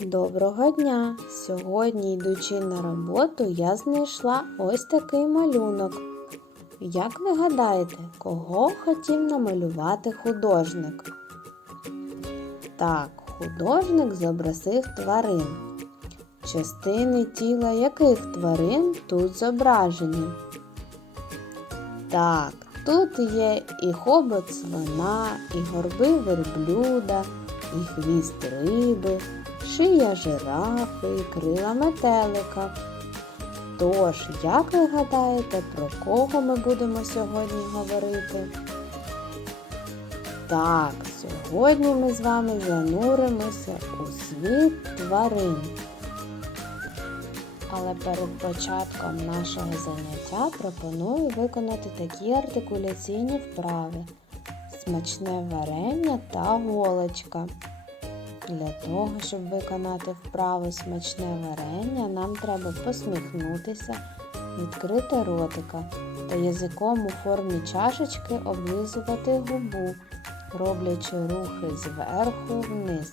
Доброго дня! Сьогодні, йдучи на роботу, я знайшла ось такий малюнок. Як ви гадаєте, кого хотів намалювати художник? Так, художник зобразив тварин. Частини тіла яких тварин тут зображені? Так, тут є і хобот слона, і горби верблюда, і хвіст риби, шия жирафи, і крила метелика. Тож, як ви гадаєте, про кого ми будемо сьогодні говорити? Так, сьогодні ми з вами зануримося у світ тварин. Але перед початком нашого заняття пропоную виконати такі артикуляційні вправи: смачне варення та голочка. Для того, щоб виконати вправу смачне варення, нам треба посміхнутися, відкрити ротика та язиком у формі чашечки облизувати губу, роблячи рухи зверху вниз.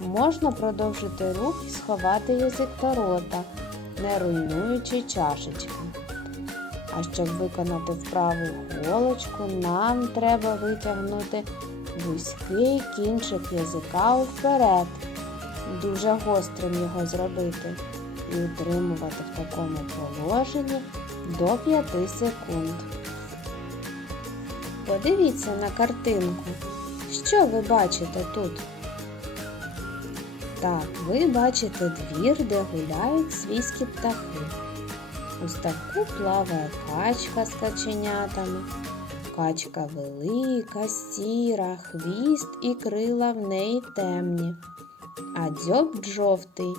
Можна продовжити рух і сховати язик та рота, не руйнуючи чашечки. А щоб виконати вправу голочку, нам треба витягнути вузький кінчик язика вперед, дуже гострим його зробити і утримувати в такому положенні до 5 секунд. Подивіться на картинку. Що ви бачите тут? Так, ви бачите двір, де гуляють свійські птахи. У ставку плаває качка з каченятами. Качка велика, сіра, хвіст і крила в неї темні, а дзьоб жовтий.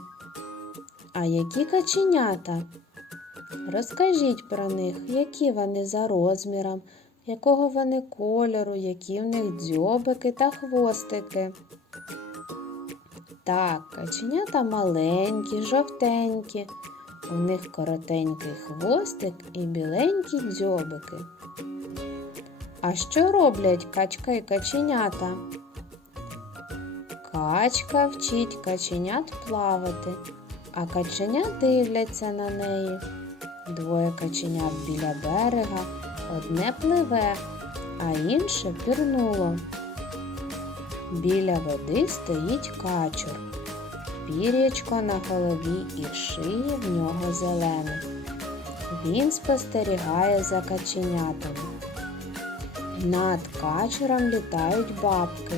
А які каченята? Розкажіть про них, які вони за розміром, якого вони кольору, які в них дзьобики та хвостики. Так, каченята маленькі, жовтенькі. У них коротенький хвостик і біленькі дзьобики. А що роблять качка і каченята? Качка вчить каченят плавати, а каченя дивляться на неї. Двоє каченят біля берега, одне пливе, а інше пірнуло. Біля води стоїть качур. Пір'ячко на голові і шиї в нього зелене. Він спостерігає за каченятами. Над качуром літають бабки,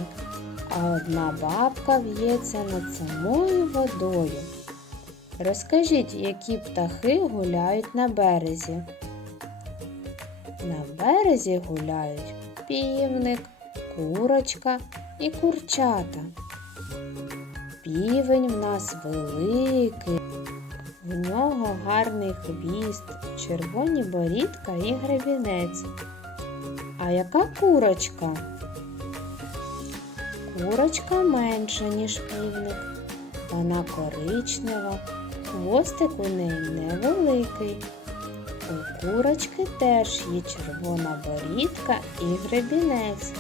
а одна бабка в'ється над самою водою. Розкажіть, які птахи гуляють на березі. На березі гуляють півник, курочка і курчата. Півень в нас великий, в нього гарний хвіст, червоні борідка і гребінець. А яка курочка? Курочка менша, ніж півник. Вона коричнева, хвостик у неї невеликий. У курочки теж є червона борідка і гребінець.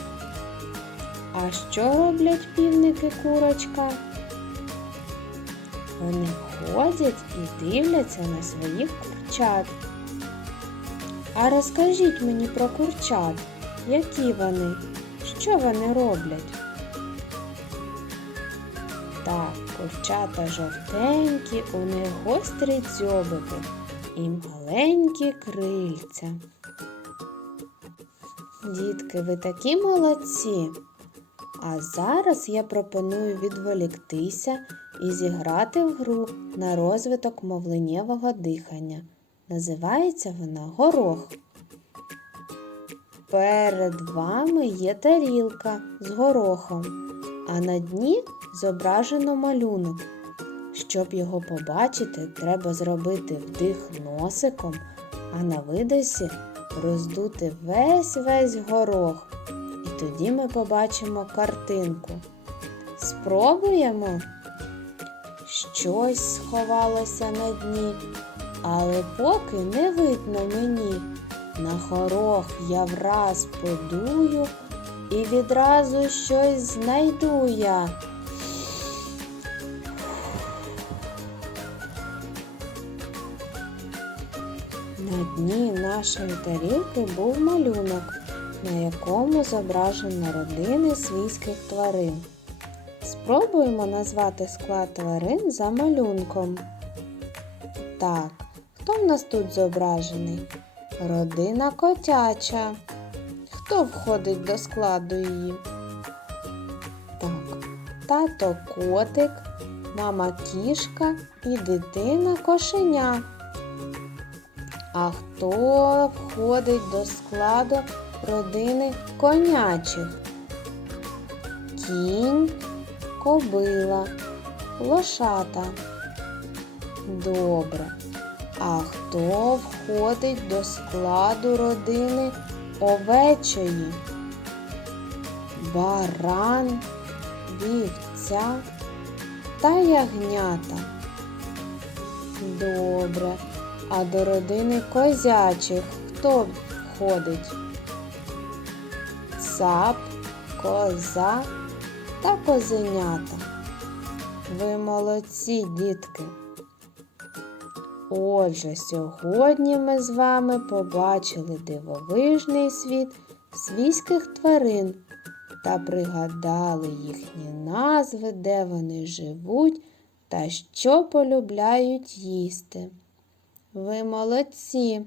А що роблять півники курочка? Вони ходять і дивляться на своїх курчат. А розкажіть мені про курчат, які вони, що вони роблять? Так, курчата жовтенькі, у них гострі дзьобики і маленькі крильця. Дітки, ви такі молодці. А зараз я пропоную відволіктися і зіграти в гру на розвиток мовленнєвого дихання. Називається вона горох. Перед вами є тарілка з горохом, а на дні зображено малюнок. Щоб його побачити, треба зробити вдих носиком, а на видосі роздути весь весь горох. І тоді ми побачимо картинку. Спробуємо. Щось сховалося на дні, але поки не видно мені. На хорох я враз подую і відразу щось знайду я. На дні нашої тарілки був малюнок, на якому зображено родини свійських тварин. Спробуємо назвати склад тварин за малюнком. Так, хто в нас тут зображений? Родина котяча. Хто входить до складу її? Так, тато котик, мама кішка і дитина кошеня. А хто входить до складу родини конячих? Кінь, кобила, лошата. Добре. А хто входить до складу родини овечої? Баран, вівця та ягнята. Добре. А до родини козячих хто входить? Цап, коза та козенята. Ви молодці, дітки. Отже, сьогодні ми з вами побачили дивовижний світ свійських тварин та пригадали їхні назви, де вони живуть та що полюбляють їсти. Ви молодці!